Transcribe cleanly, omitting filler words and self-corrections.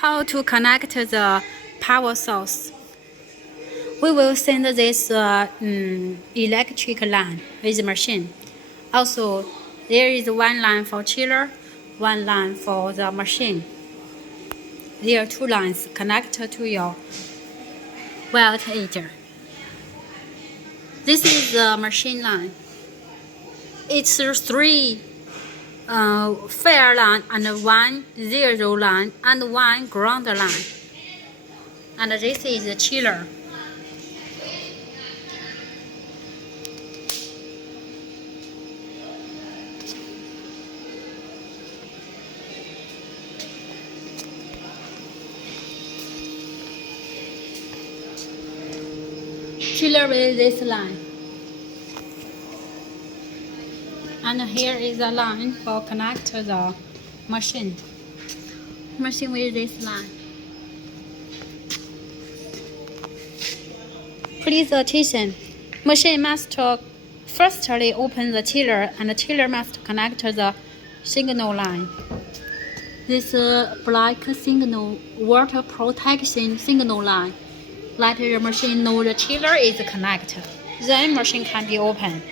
How to connect the power source? We will send this electric line with the machine. Also, there is one line for chiller, one line for the machine. There are two lines connected to your voltmeter. This is the machine line. It's three fair line and one zero line and one ground line. And this is the chiller. Chiller with this line. And here is the line for connect the machine. Machine with this line. Please attention. Machine must firstly open the chiller and the chiller must connect the signal line. This black signal water protection signal line. Let the machine know the chiller is connected. Then machine can be opened.